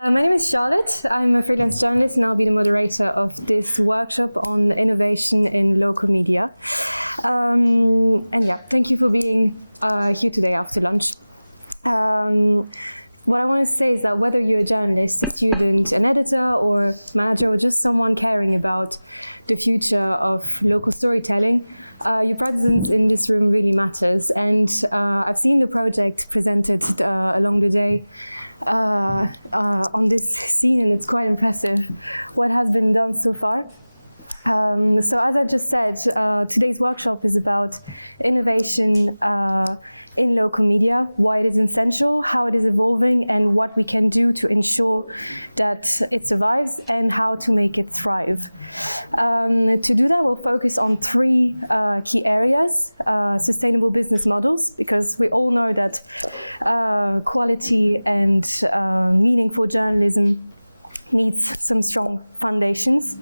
My name is Charlotte. I'm a freelance journalist and I'll be the moderator of this workshop on innovation in local media. Thank you for being here today after lunch. What I want to say is that whether you're a journalist, a student, an editor or manager, or just someone caring about the future of local storytelling, your presence in this room really matters. And I've seen the project presented along the day on this scene, and it's quite impressive what has been done so far. So as I just said, today's workshop is about innovation in local media, why it is essential, how it is evolving, and what we can do to ensure that it survives and how to make it thrive. To do that, we'll focus on three key areas. Sustainable business models, because we all know that quality and meaningful journalism needs some strong foundations.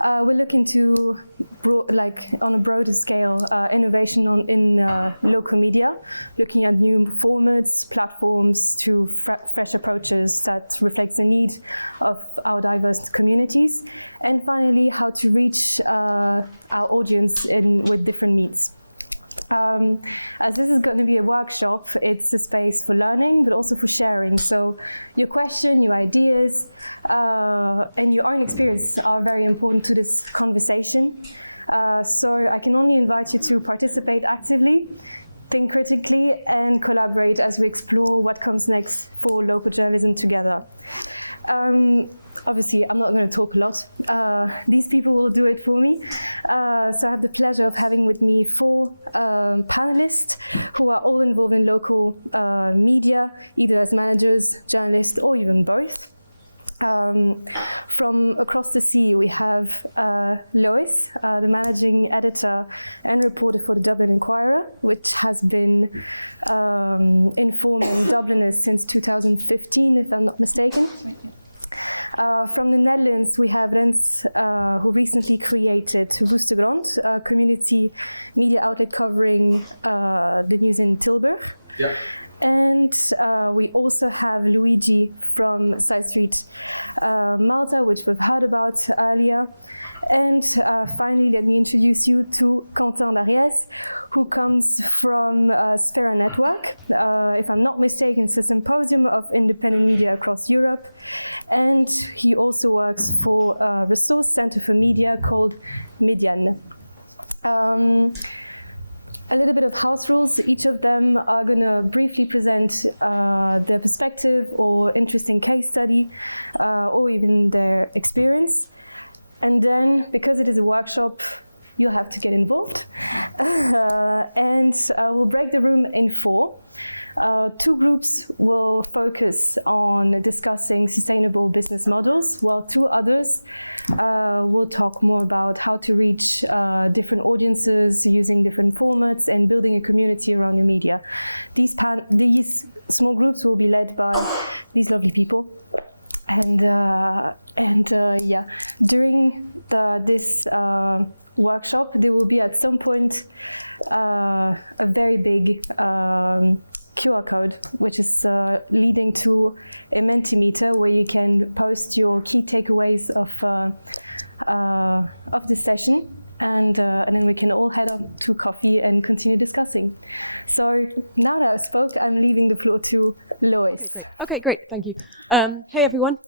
We're looking to, on a broader scale, innovation in local media, looking at new formats, platforms to fresh approaches that reflects the need of our diverse communities. And finally, how to reach our audience with different means. As this is going to be a workshop, it's a space for learning, but also for sharing. So your question, your ideas, and your own experience are very important to this conversation. So I can only invite you to participate actively, think critically, and collaborate as we explore what comes next for local journalism together. Obviously, I'm not going to talk a lot. These people will do it for me. So I have the pleasure of having with me four panelists who are all involved in local media, either as managers, journalists, or even both. From across the sea, we have Lois, the managing editor and reporter for the Dublin Inquirer, which has been informing Dubliners since 2015, if I'm not mistaken. Right, yeah. From the Netherlands, we have Rens, who recently created Woestegrond, a community media outlet covering the news in Tilburg. Yeah. And we also have Luigi from SideStreet Malta, which we've heard about earlier. And finally, let me introduce you to Quentin Dariès, who comes from Sfera Network. If I'm not mistaken, it's a symposium of independent media across Europe. And he also works for a resource center for media called Mediane. A little bit of house rules. Each of them are going to briefly present their perspective or interesting case study or even their experience. And then, because it is a workshop, you'll have to get involved. We'll break the room in four. Two groups will focus on discussing sustainable business models, while two others will talk more about how to reach different audiences using different formats and building a community around your media. These small groups will be led by these lovely people. During this workshop, there will be at some point a very big QR code, which is leading to a Mentimeter where you can post your key takeaways of this session. And then we can all head up to coffee and continue discussing. So now that I've spoke, I'm leaving the floor to Lois. Okay, great, thank you. Hey everyone.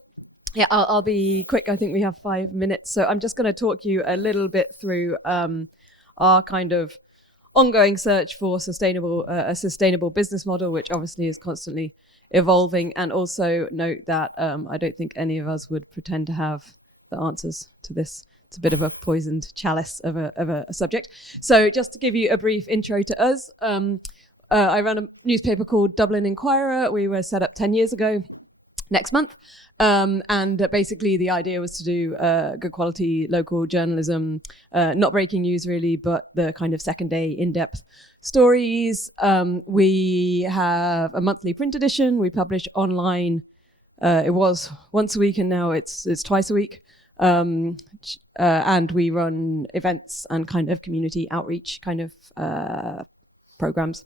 Yeah, I'll be quick. I think we have 5 minutes. So I'm just going to talk you a little bit through our kind of ongoing search for a sustainable business model, which obviously is constantly evolving. And also note that I don't think any of us would pretend to have the answers to this. It's a bit of a poisoned chalice of a subject. So just to give you a brief intro to us, I run a newspaper called Dublin Inquirer. We were set up 10 years ago next month. Basically the idea was to do good quality local journalism, not breaking news really, but the kind of second day in-depth stories. We have a monthly print edition. We publish online. It was once a week and now it's twice a week. And we run events and kind of community outreach kind of programs.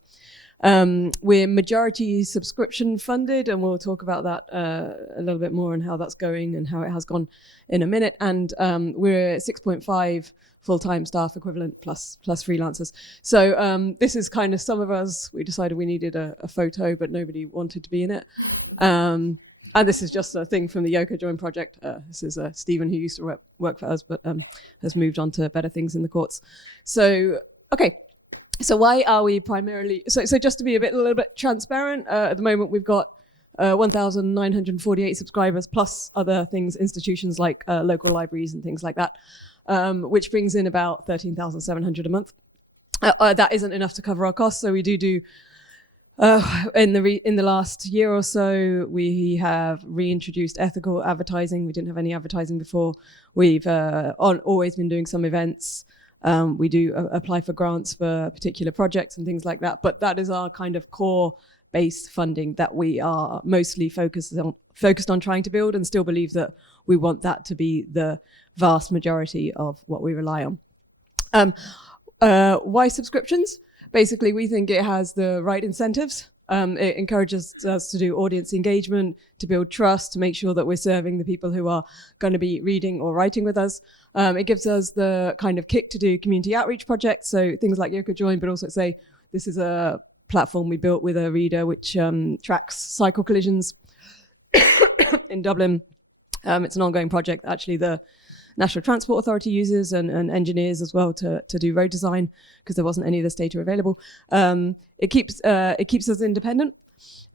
We're majority subscription funded, and we'll talk about that a little bit more and how that's going and how it has gone in a minute. And we're 6.5 full-time staff equivalent plus freelancers. So this is kind of some of us. We decided we needed a photo, but nobody wanted to be in it. And this is just a thing from the YoCoJoIn project. This is Stephen, who used to work for us, but has moved on to better things in the courts. So, okay. So why are we primarily... So just to be a little bit transparent, at the moment we've got 1,948 subscribers, plus other things, institutions like local libraries and things like that, which brings in about 13,700 a month. That isn't enough to cover our costs, so we do in the last year or so, we have reintroduced ethical advertising. We didn't have any advertising before. We've always been doing some events. We do apply for grants for particular projects and things like that, but that is our kind of core based funding that we are mostly focused on trying to build, and still believe that we want that to be the vast majority of what we rely on. Why subscriptions? Basically, we think it has the right incentives. It encourages us to do audience engagement, to build trust, to make sure that we're serving the people who are going to be reading or writing with us. It gives us the kind of kick to do community outreach projects, so things like YoCoJoIn, but also say this is a platform we built with a reader which tracks cycle collisions in Dublin. It's an ongoing project. Actually, the National Transport Authority uses and engineers as well to do road design, because there wasn't any of this data available. It keeps us independent.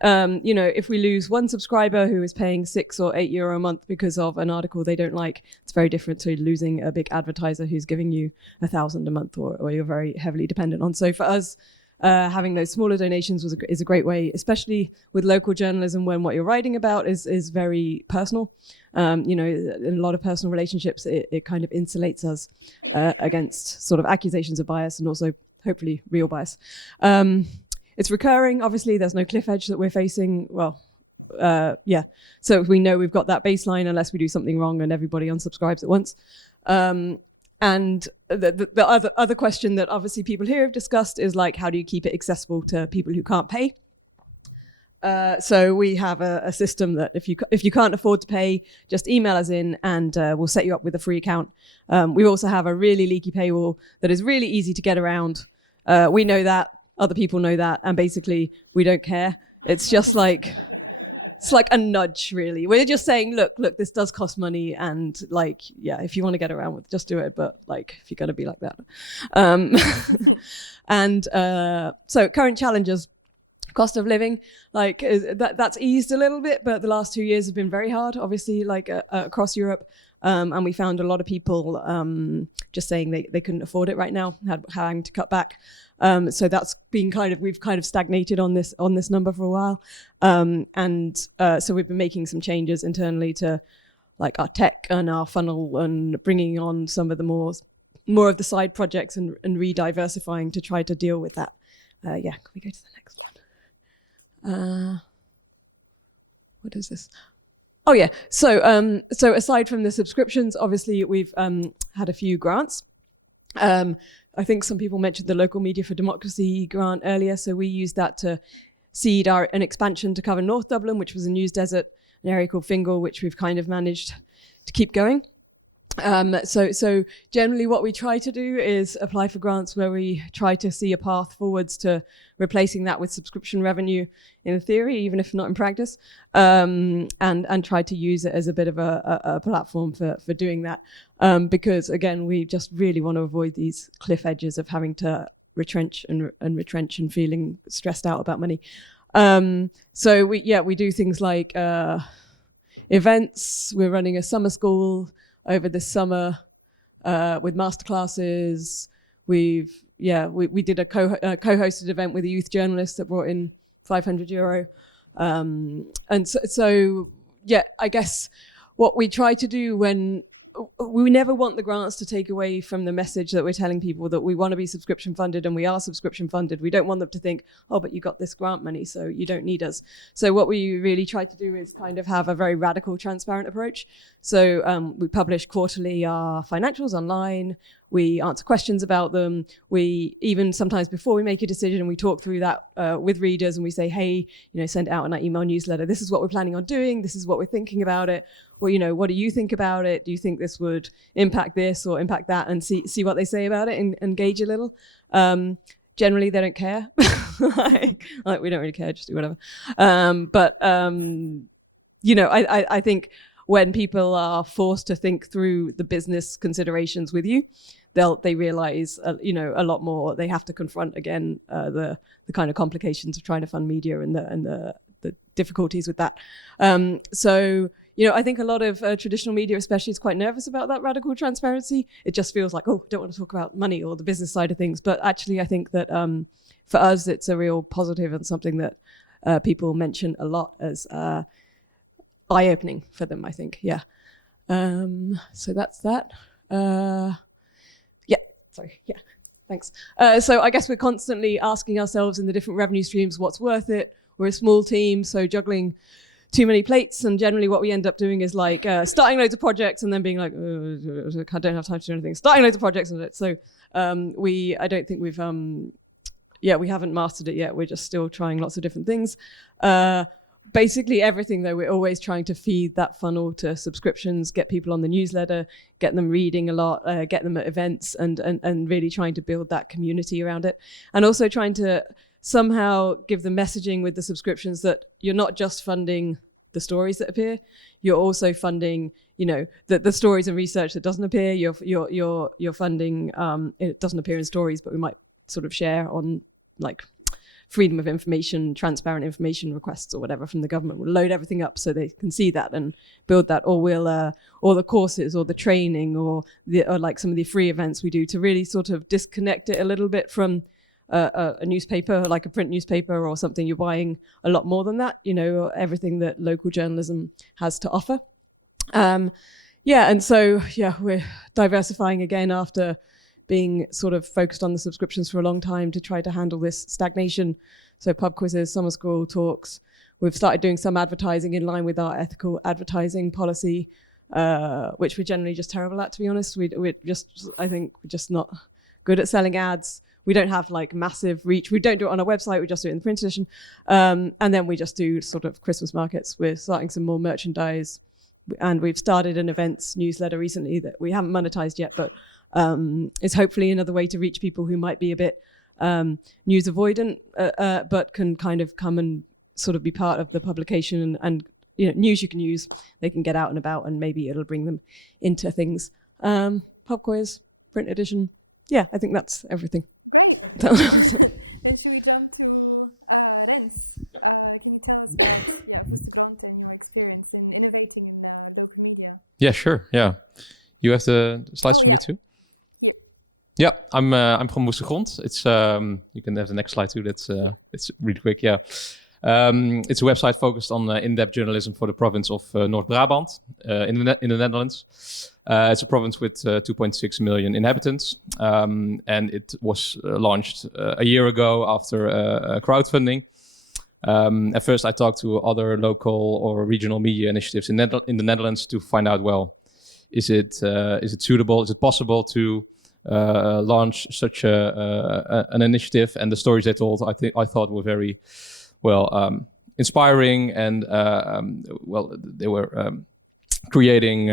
If we lose one subscriber who is paying €6 or €8 a month because of an article they don't like, it's very different to losing a big advertiser who's giving you $1,000 a month or you're very heavily dependent on. So for us, having those smaller donations is a great way, especially with local journalism, when what you're writing about is very personal. In a lot of personal relationships, it kind of insulates us against sort of accusations of bias and also hopefully real bias. It's recurring. Obviously, there's no cliff edge that we're facing. So we know we've got that baseline unless we do something wrong and everybody unsubscribes at once. And the other question that obviously people here have discussed is like, how do you keep it accessible to people who can't pay? So we have a system that if you can't afford to pay, just email us in and we'll set you up with a free account. We also have a really leaky paywall that is really easy to get around. We know that. Other people know that, and basically we don't care. It's just like it's like a nudge, really. We're just saying, look, this does cost money, and if you want to get around with, just do it. But if you're gonna be like that, so current challenges, cost of living, that's eased a little bit, but the last 2 years have been very hard. Obviously, across Europe. And we found a lot of people just saying they couldn't afford it right now, having to cut back. So that's been we've kind of stagnated on this number for a while. So we've been making some changes internally to our tech and our funnel, and bringing on some of the more of the side projects and re-diversifying to try to deal with that. Can we go to the next? Yeah. What is this? Oh yeah. So aside from the subscriptions, obviously we've had a few grants. I think some people mentioned the Local Media for Democracy grant earlier. So we used that to seed an expansion to cover North Dublin, which was a news desert, an area called Fingal, which we've kind of managed to keep going. So generally what we try to do is apply for grants where we try to see a path forwards to replacing that with subscription revenue in theory, even if not in practice, and try to use it as a bit of a platform for doing that. Because again, we just really want to avoid these cliff edges of having to retrench and feeling stressed out about money. So we do things like events. We're running a summer school over this summer with masterclasses. We did a co-hosted event with a youth journalist that brought in €500. And so I guess what we try to do when we never want the grants to take away from the message that we're telling people that we want to be subscription funded, and we are subscription funded. We don't want them to think, oh, but you got this grant money, so you don't need us. So what we really try to do is kind of have a very radical, transparent approach. So we publish quarterly our financials online. We answer questions about them. We even sometimes before we make a decision, we talk through that with readers, and we say, hey, send out in our email newsletter. This is what we're planning on doing. This is what we're thinking about it. Or, what do you think about it? Do you think this would impact this or impact that? And see what they say about it and engage a little. Generally, they don't care. like, we don't really care, just do whatever. I think when people are forced to think through the business considerations with you, they realize, a lot more. They have to confront again the kind of complications of trying to fund media and the difficulties with that. I think a lot of traditional media especially is quite nervous about that radical transparency. It just feels like, oh, don't want to talk about money or the business side of things. But actually, I think that for us, it's a real positive and something that people mention a lot as eye-opening for them, I think. Yeah. So that's that. Thanks. So I guess we're constantly asking ourselves in the different revenue streams, what's worth it? We're a small team, so juggling too many plates, and generally what we end up doing is like starting loads of projects and then being like, I don't have time to do anything. Starting loads of projects, and so I don't think we've we haven't mastered it yet. We're just still trying lots of different things. Basically everything, though, we're always trying to feed that funnel to subscriptions, get people on the newsletter, get them reading a lot, get them at events, and really trying to build that community around it, and also trying to somehow give the messaging with the subscriptions that you're not just funding the stories that appear, you're also funding, the stories and research that doesn't appear. You're funding. It doesn't appear in stories, but we might sort of share on like freedom of information, transparent information requests or whatever from the government. We'll load everything up so they can see that and build that, or we'll or the courses or the training or like some of the free events we do to really sort of disconnect it a little bit from a newspaper, like a print newspaper or something. You're buying a lot more than that, everything that local journalism has to offer. We're diversifying again after being sort of focused on the subscriptions for a long time to try to handle this stagnation. So pub quizzes, summer school talks. We've started doing some advertising in line with our ethical advertising policy, which we're generally just terrible at, to be honest. I think we're just not good at selling ads. We don't have like massive reach. We don't do it on our website. We just do it in the print edition. And then we just do sort of Christmas markets. We're starting some more merchandise. And we've started an events newsletter recently that we haven't monetized yet, but is hopefully another way to reach people who might be a bit news avoidant, but can kind of come and sort of be part of the publication and news you can use. They can get out and about, and maybe it'll bring them into things. Pub quiz, print edition. Yeah, I think that's everything. Great. Then should we jump to Rens? Can you tell us about Woeste and your experience in innovating in local media? Yeah, sure. Yeah, you have the slides for me too. Here. Yeah, I'm from Woeste. It's you can have the next slide too. It's really quick. Yeah, it's a website focused on in-depth journalism for the province of North Brabant in the Netherlands. It's a province with 2.6 million inhabitants, and it was launched a year ago after crowdfunding. At first, I talked to other local or regional media initiatives in the Netherlands to find out, well, is it suitable? Is it possible to launch such an initiative? And the stories they told, I thought were very inspiring, and they were creating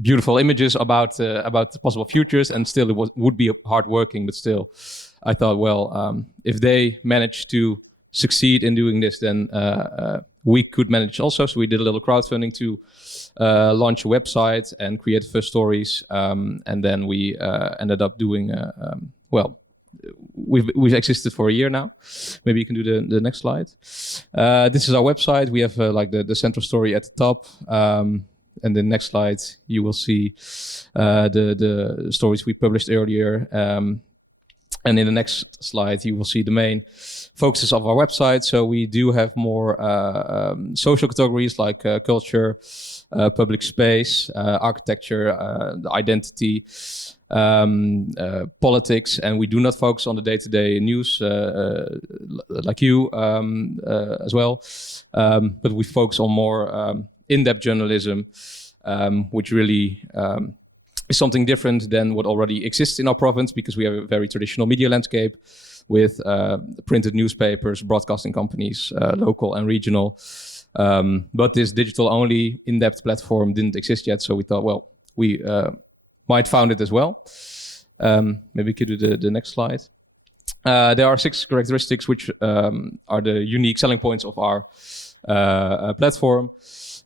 beautiful images about the possible futures, and still would be hard working, but still I thought, if they managed to succeed in doing this, then we could manage also. So we did a little crowdfunding to launch a website and create the first stories, and then we ended up doing we've existed for a year now. Maybe you can do the next slide. This is our website. We have the central story at the top, and the next slide you will see the stories we published earlier, and in the next slide you will see the main focuses of our website. So we do have more social categories like culture, public space, architecture, the identity, politics, and we do not focus on the day-to-day news like you as well, but we focus on more in-depth journalism, which really is something different than what already exists in our province, because we have a very traditional media landscape with printed newspapers, broadcasting companies, local and regional. But this digital-only in-depth platform didn't exist yet, so we thought, well, we might found it as well. Maybe we could do the next slide. There are 6 characteristics which are the unique selling points of our platform.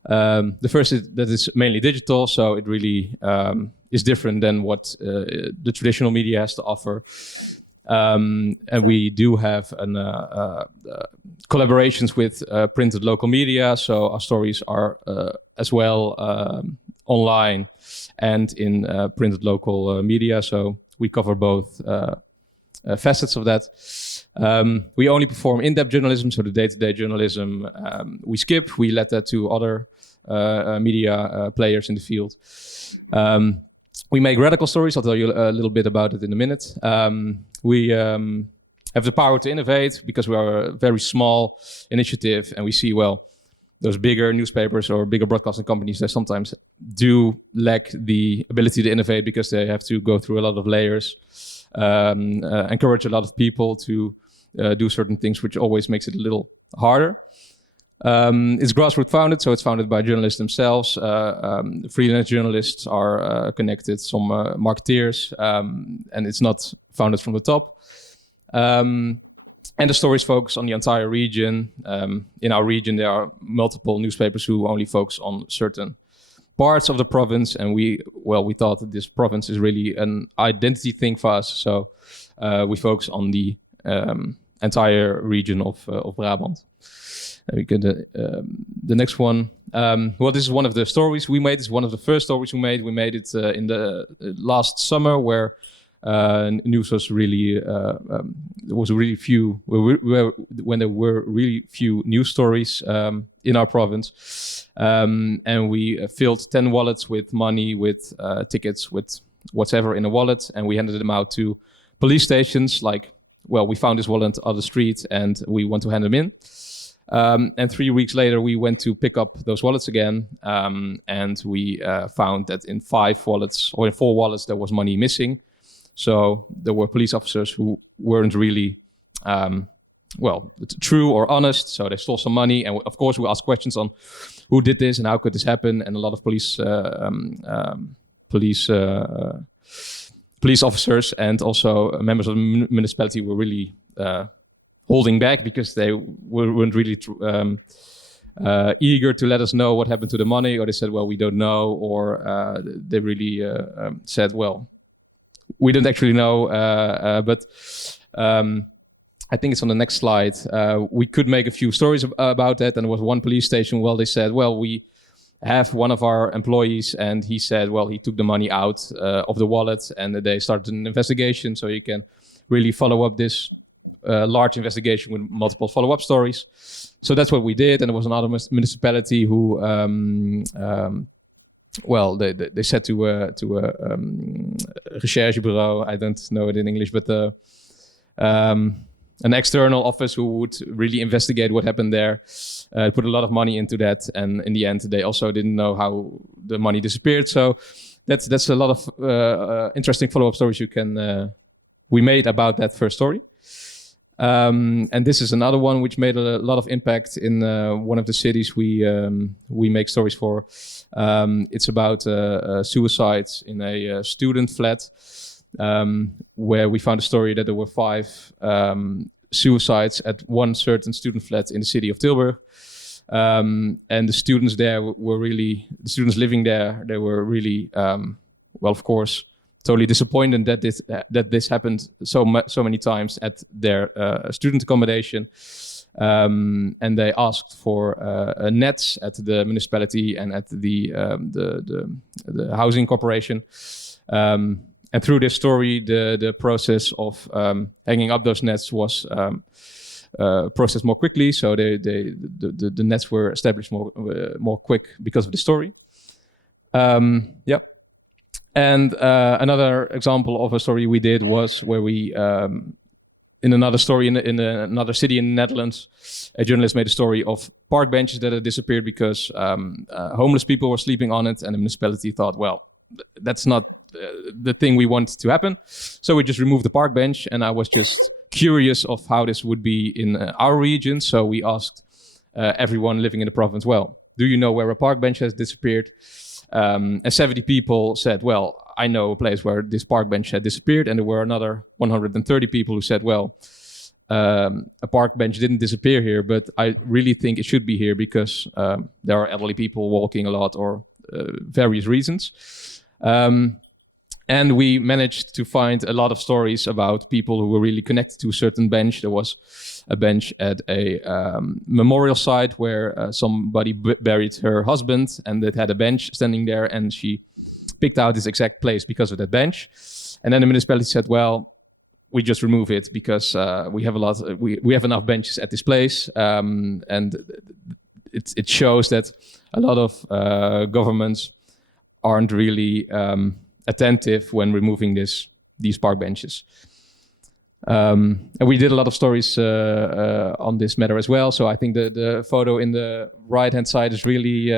The first is that it's mainly digital, so it really is different than what the traditional media has to offer. And we do have collaborations with printed local media, so our stories are as well online and in printed local media, so we cover both facets of that. We only perform in-depth journalism, so the day-to-day journalism we skip. We let that to other media players in the field. We make radical stories. I'll tell you a little bit about it in a minute. We have the power to innovate because we are a very small initiative, and we see, well, those bigger newspapers or bigger broadcasting companies, they sometimes do lack the ability to innovate because they have to go through a lot of layers, encourage a lot of people to do certain things, which always makes it a little harder. It's grassroots founded, so it's founded by journalists themselves. Freelance journalists are connected, some marketeers, and it's not founded from the top. And the stories focus on the entire region. In our region, there are multiple newspapers who only focus on certain parts of the province, and we thought that this province is really an identity thing for us, so we focus on the entire region of Brabant. We get the next one. Well, this is one of the stories we made. It's one of the first stories we made. We made it in the last summer, where news was really there was really few when there were really few news stories in our province, and we filled 10 wallets with money, with tickets, with whatever in a wallet, and we handed them out to police stations. Like, well, we found this wallet on the street, and we want to hand them in. And 3 weeks later, we went to pick up those wallets again, and we found that in 5 wallets, or in 4 wallets, there was money missing. So there were police officers who weren't really, true or honest. So they stole some money, and of course we asked questions on who did this and how could this happen. And a lot of police officers and also members of the municipality were really holding back because they weren't really eager to let us know what happened to the money, or they said, well, we don't know, or they really said, well, we don't actually know, but I think it's on the next slide. We could make a few stories about that, and there was one police station, well, they said, well, we have one of our employees, and he said, well, he took the money out of the wallet, and they started an investigation, so you can really follow up this large investigation with multiple follow-up stories. So that's what we did, and there was another municipality who, they said to a recherche bureau, I don't know it in English, but an external office who would really investigate what happened there, put a lot of money into that, and in the end, they also didn't know how the money disappeared. So that's a lot of interesting follow-up stories we made about that first story. And this is another one which made a lot of impact in one of the cities we make stories for. It's about suicides in a student flat, where we found a story that there were 5 suicides at one certain student flat in the city of Tilburg. And the students living there, they were really, of course, totally disappointed that this happened so many times at their student accommodation, and they asked for nets at the municipality and at the housing corporation. And through this story, the process of hanging up those nets was processed more quickly. So the nets were established more quick because of the story. Yep. And another example of a story we did was where we, in another story in another city in the Netherlands, a journalist made a story of park benches that had disappeared because homeless people were sleeping on it, and the municipality thought, well, that's not the thing we want to happen. So we just removed the park bench, and I was just curious of how this would be in our region. So we asked everyone living in the province, well, do you know where a park bench has disappeared? And 70 people said, well, I know a place where this park bench had disappeared. And there were another 130 people who said, well, a park bench didn't disappear here, but I really think it should be here because there are elderly people walking a lot or various reasons. And we managed to find a lot of stories about people who were really connected to a certain bench. There was a bench at a memorial site where somebody buried her husband, and it had a bench standing there, and she picked out this exact place because of that bench. And then the municipality said, well, we just remove it because we have enough benches at this place. And it shows that a lot of governments aren't really attentive when removing these park benches. And we did a lot of stories on this matter as well. So I think the photo in the right-hand side is really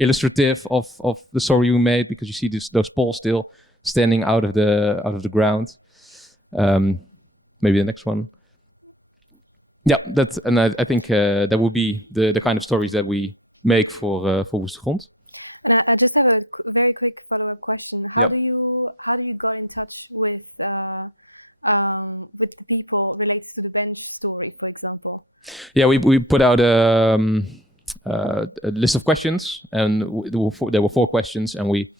illustrative of the story we made, because you see those poles still standing out of the ground. Maybe the next one. Yeah, I think that would be the kind of stories that we make for Woeste Grond. And I just have a very quick follow-up question. How do you got in touch with the people related to the bench story, for example? Yeah, we put out a list of questions, and there were 4 questions, and we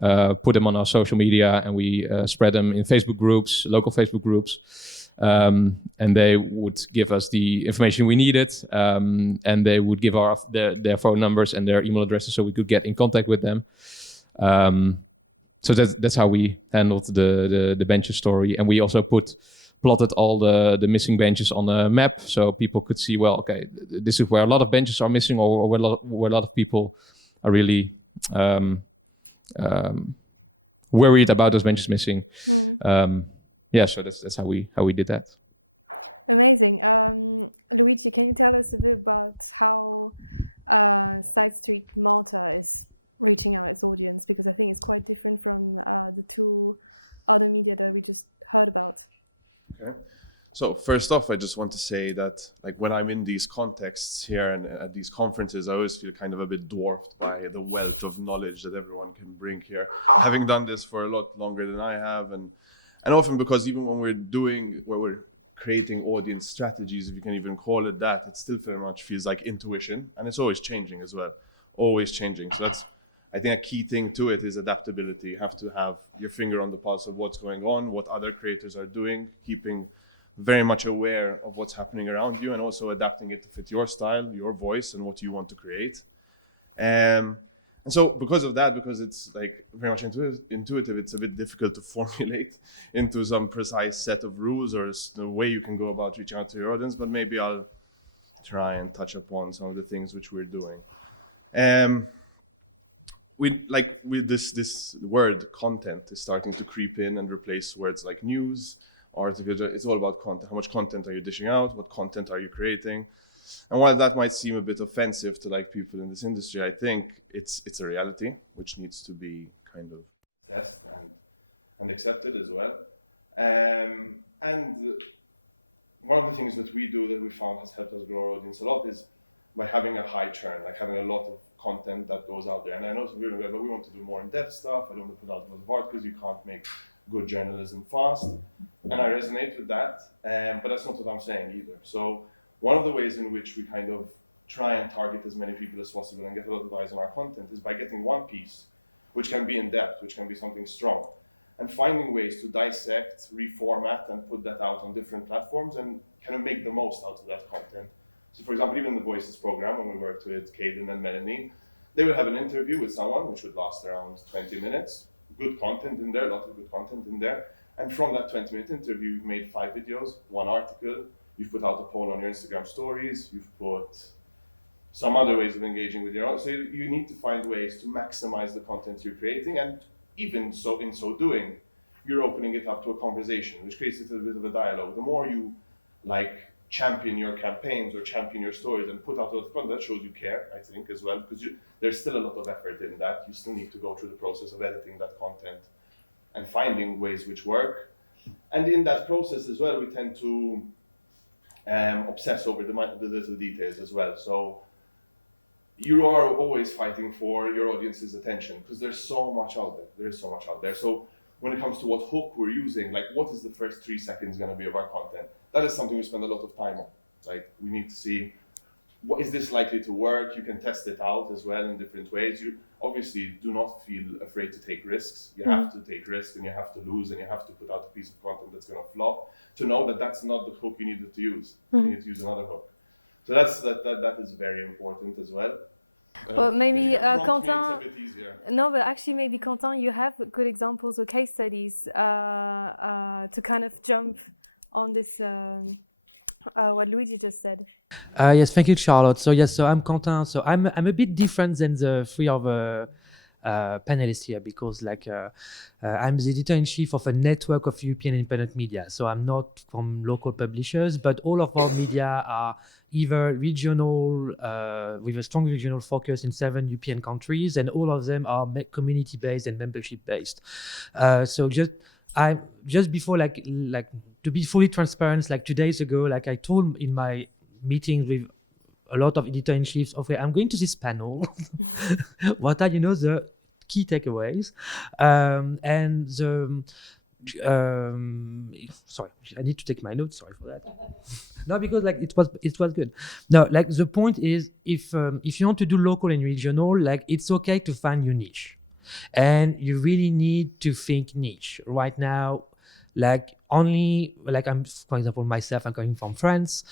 put them on our social media, and we spread them in Facebook groups, local Facebook groups, and they would give us the information we needed, and they would give their phone numbers and their email addresses so we could get in contact with them. So that's how we handled the benches story, and we also plotted all the missing benches on a map so people could see, well, okay, this is where a lot of benches are missing, or where a lot of people are really worried about those benches missing. Yeah, so that's how we did that. Amazing. Luigi, can you tell us a bit about how SideStreet Malta is reaching out its audience? Because I think it's quite different from the 2 other media that we just heard about. Okay. So first off, I just want to say that, like, when I'm in these contexts here and at these conferences, I always feel kind of a bit dwarfed by the wealth of knowledge that everyone can bring here. Having done this for a lot longer than I have, and often because even when we're creating audience strategies, if you can even call it that, it still very much feels like intuition, and it's always changing as well, always changing. So I think a key thing to it is adaptability. You have to have your finger on the pulse of what's going on, what other creators are doing, keeping very much aware of what's happening around you, and also adapting it to fit your style, your voice, and what you want to create. And so because of that, because it's like very much intuitive, it's a bit difficult to formulate into some precise set of rules or the way you can go about reaching out to your audience, but maybe I'll try and touch upon some of the things which we're doing. With this word content is starting to creep in and replace words like news, articles. It's all about content. How much content are you dishing out? What content are you creating? And while that might seem a bit offensive to like people in this industry, I think it's a reality which needs to be kind of assessed and accepted as well. And one of the things that we do that we found has helped us grow our audience a lot is by having a high churn, like having a lot of content that goes out there. And I know some people are like, but we want to do more in-depth stuff. I don't want to put out a lot of articles. You can't make good journalism fast. And I resonate with that, but that's not what I'm saying either. So one of the ways in which we kind of try and target as many people as possible and get a lot of eyes on our content is by getting one piece, which can be in depth, which can be something strong, and finding ways to dissect, reformat, and put that out on different platforms and kind of make the most out of that content. So for example, even in the Voices program, when we worked with Caden and Melanie, they would have an interview with someone which would last around 20 minutes. Good content in there, a lot of good content in there. And from that 20-minute interview, you've made 5 videos, 1 article, you've put out a poll on your Instagram stories, you've put some other ways of engaging with your own. So you need to find ways to maximize the content you're creating, and even so, in so doing, you're opening it up to a conversation, which creates a little bit of a dialogue. The more you like champion your campaigns or champion your stories and put out a lot of content, that shows you care, I think, as well, because there's still a lot of effort in that. You still need to go through the process of editing that content and finding ways which work. And in that process as well, we tend to obsess over the little details as well. So you are always fighting for your audience's attention because there's so much out there. So when it comes to what hook we're using, like what is the first 3 seconds going to be of our content? That is something we spend a lot of time on. Like we need to see, what is this likely to work? You can test it out as well in different ways. You obviously do not feel afraid to take risks. You have to take risks and you have to lose and you have to put out a piece of content that's going to flop to know that that's not the hook you needed to use. You need to use another hook. So that is very important as well. Well, maybe Quentin. Quentin. It's a bit easier. No, but actually, maybe Quentin, you have good examples or case studies to kind of jump on this. What Luigi just said. Yes, thank you, Charlotte. So I'm Quentin. So I'm a bit different than the 3 other panelists here because I'm the editor-in-chief of a network of European independent media. So I'm not from local publishers, but all of our media are either regional, with a strong regional focus in 7 European countries, and all of them are community-based and membership-based. So just before, to be fully transparent, 2 days ago, I told in my meeting with a lot of editor-in-chiefs, okay, I'm going to this panel. What are, the key takeaways? And sorry, I need to take my notes. Sorry for that. No, because it was good. No, the point is, if you want to do local and regional, it's okay to find your niche, and you really need to think niche right now. I'm, for example, myself, I'm coming from France,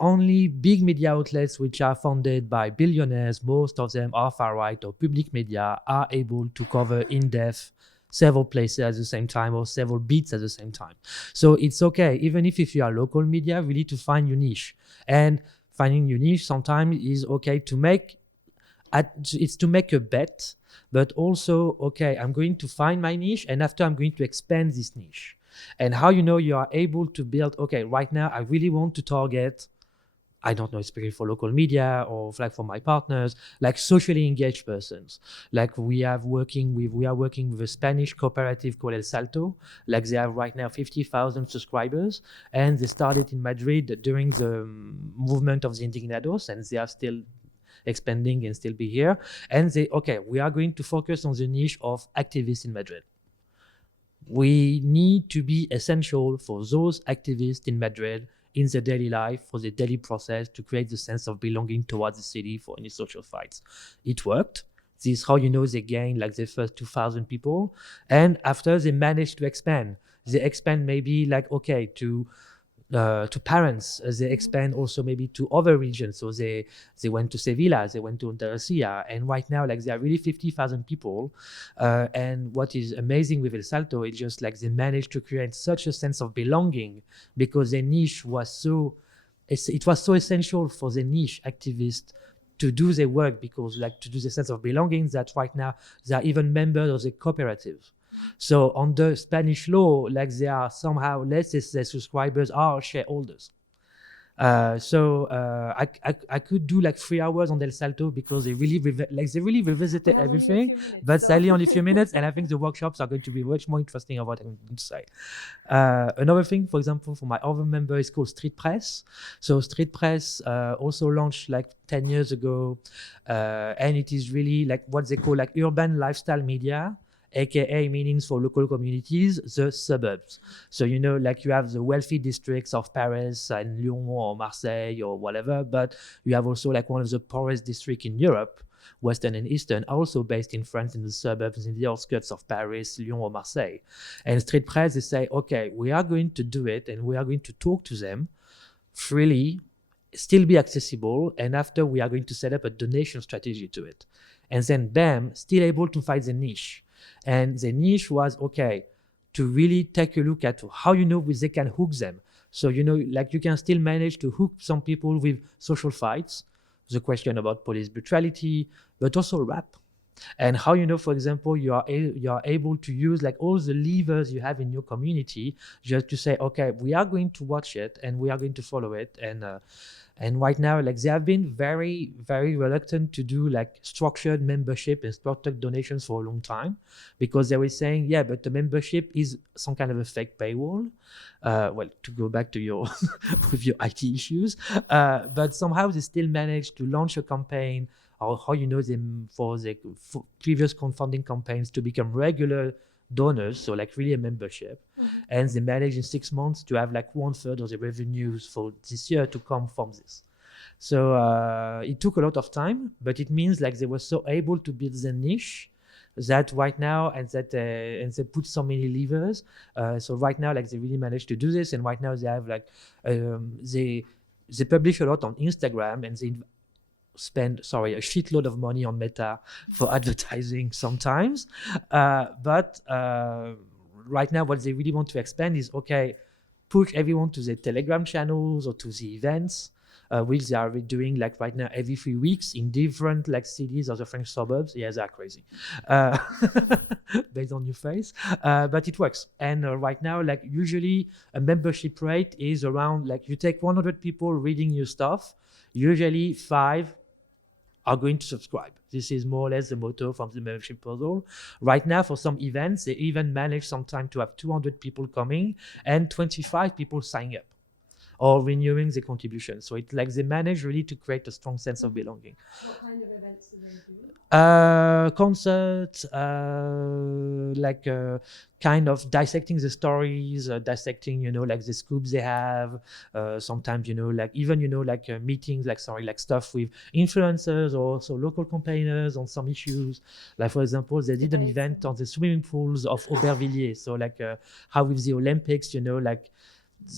only big media outlets which are funded by billionaires, most of them are far right or public media, are able to cover in depth several places at the same time or several beats at the same time. So it's okay, even if you are local media, we need to find your niche. And finding your niche sometimes is okay to make, it's to make a bet, but also, okay, I'm going to find my niche and after I'm going to expand this niche. And how you are able to build, okay, right now I really want to target, I don't know, especially for local media or for my partners, socially engaged persons. We are working with a Spanish cooperative called El Salto. They have right now 50,000 subscribers, and they started in Madrid during the movement of the Indignados, and they are still expanding and still be here. And we are going to focus on the niche of activists in Madrid. We need to be essential for those activists in Madrid in their daily life, for their daily process, to create the sense of belonging towards the city for any social fights. It worked. This is how they gained the first 2,000 people. And after they managed to expand. They expand maybe to parents. They expand also maybe to other regions. So they went to Sevilla, they went to Andalusia, and right now there are really 50,000 people. And what is amazing with El Salto is just they managed to create such a sense of belonging because their niche was so essential for the niche activists to do their work, because to do the sense of belonging, that right now they are even members of the cooperative. So under Spanish law, they are somehow, let's say, their subscribers are shareholders. I could do 3 hours on El Salto because they really revisited We have everything. only a few minutes. But so. sadly only a few minutes, and I think the workshops are going to be much more interesting of what I'm going to say. Another thing, for example, for my other member is called Street Press. So Street Press also launched 10 years ago, and it is really what they call urban lifestyle media, aka meanings for local communities, the suburbs. So you have the wealthy districts of Paris and Lyon or Marseille or whatever, but you have also one of the poorest districts in Europe, Western and Eastern, also based in France in the suburbs, in the outskirts of Paris, Lyon or Marseille. And Street Press, they say, okay, we are going to do it and we are going to talk to them freely, still be accessible, and after we are going to set up a donation strategy to it. And then bam, still able to find the niche. And the niche was, okay, to really take a look at how they can hook them. So, you can still manage to hook some people with social fights, the question about police brutality, but also rap. And how, for example, you are able to use like all the levers you have in your community just to say, okay, we are going to watch it and we are going to follow it. And right now, like they have been very, very reluctant to do like structured membership and structured donations for a long time, because they were saying, yeah, but the membership is some kind of a fake paywall. Well, to go back to your with your IT issues, but somehow they still managed to launch a campaign, or how them for the previous funding campaigns to become regular donors, so like really a membership. And they managed in 6 months to have like 1/3 of the revenues for this year to come from this. So it took a lot of time, but it means like they were so able to build the niche that right now, and they put so many levers. So right now, like they really managed to do this, and right now they have like they publish a lot on Instagram, and they spend a shitload of money on Meta for advertising sometimes. But right now, what they really want to expand is, okay, push everyone to the Telegram channels or to the events, which they are doing like right now every 3 weeks in different like cities or the French suburbs. Yeah, they're crazy, based on your face, but it works. And right now, like usually a membership rate is around, like you take 100 people reading your stuff, usually 5 are going to subscribe. This is more or less the motto from the membership puzzle. Right now, for some events, they even manage sometimes to have 200 people coming and 25 people signing up or renewing the contribution. So it's like they manage really to create a strong sense of belonging. What kind of events do they do? Concerts, kind of dissecting the stories, dissecting, like the scoops they have. Sometimes, like even, meetings, like stuff with influencers or also local campaigners on some issues. Like, for example, they did an event on the swimming pools of Aubervilliers. So how with the Olympics,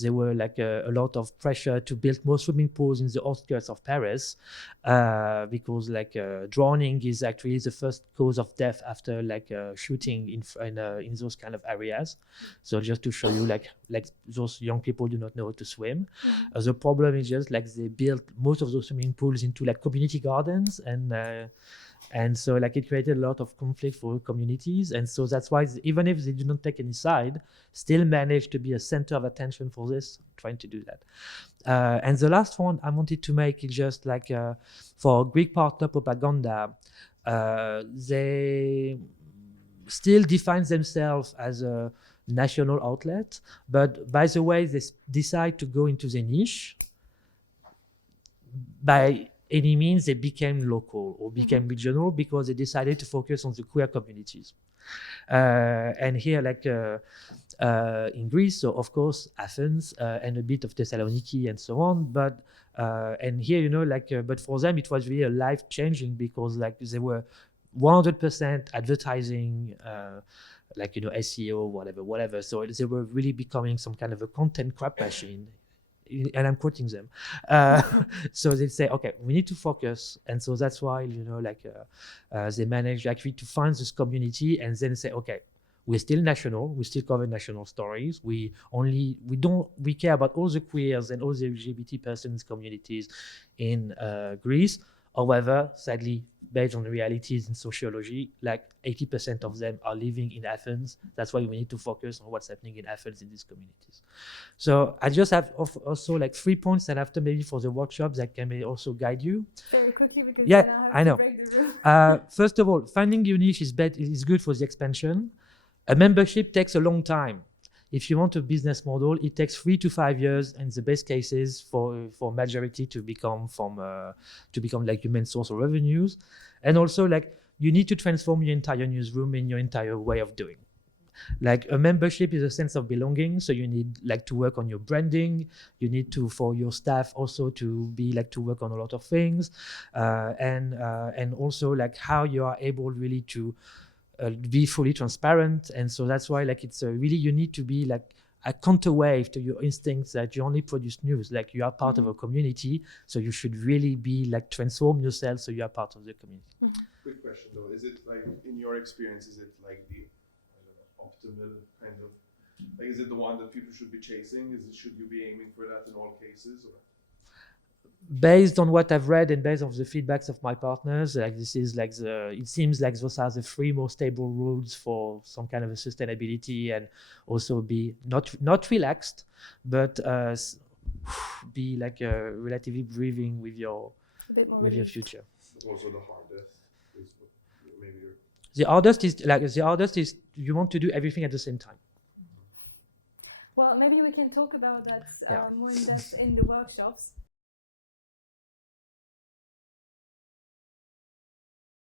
there were a lot of pressure to build more swimming pools in the outskirts of Paris, because drowning is actually the first cause of death after shooting in those kind of areas. So just to show you like those young people do not know how to swim. The problem is just they built most of those swimming pools into community gardens, and so it created a lot of conflict for communities. And so that's why even if they do not take any side, still manage to be a center of attention for this, trying to do that. And the last one I wanted to make is just for Greek partner propaganda, they still define themselves as a national outlet, but by the way they decide to go into the niche, by any means they became local or became regional because they decided to focus on the queer communities. And here in Greece, so of course Athens and a bit of Thessaloniki and so on, but and here but for them it was really a life changing because they were 100% advertising, SEO, whatever. So they were really becoming some kind of a content crap machine. And I'm quoting them. So they say, okay, we need to focus. And so that's why, they manage actually to find this community and then say, okay, we're still national, we still cover national stories. We care about all the queers and all the LGBT persons communities in Greece. However, sadly, based on the realities in sociology, 80% of them are living in Athens. That's why we need to focus on what's happening in Athens in these communities. So I just have also 3 points that after maybe for the workshops that can also guide you. Very quickly, because then I have to break the room. First of all, finding your niche is good for the expansion. A membership takes a long time. If you want a business model, it takes 3 to 5 years, and the best case is for majority to become your main source of revenues. And also you need to transform your entire newsroom in your entire way of doing. A membership is a sense of belonging, so you need to work on your branding. You need to, for your staff also, to be to work on a lot of things, and also how you are able really to be fully transparent. And so that's why it's really, you need to be a counterweight to your instincts that you only produce news. You are part of a community, so you should really be transform yourself so you are part of the community. Quick question though, is it in your experience, is it the optimal kind of, is it the one that people should be chasing? Should you be aiming for that in all cases? Or? based on what I've read and based on the feedbacks of my partners, like this is like it seems like those are the three most stable rules for some kind of a sustainability, and also be not relaxed, but be like relatively breathing with your A bit more with your relieved. future. But also the hardest is what maybe you're. The hardest is you want to do everything at the same time. Well, maybe we can talk about that more in depth in the workshops.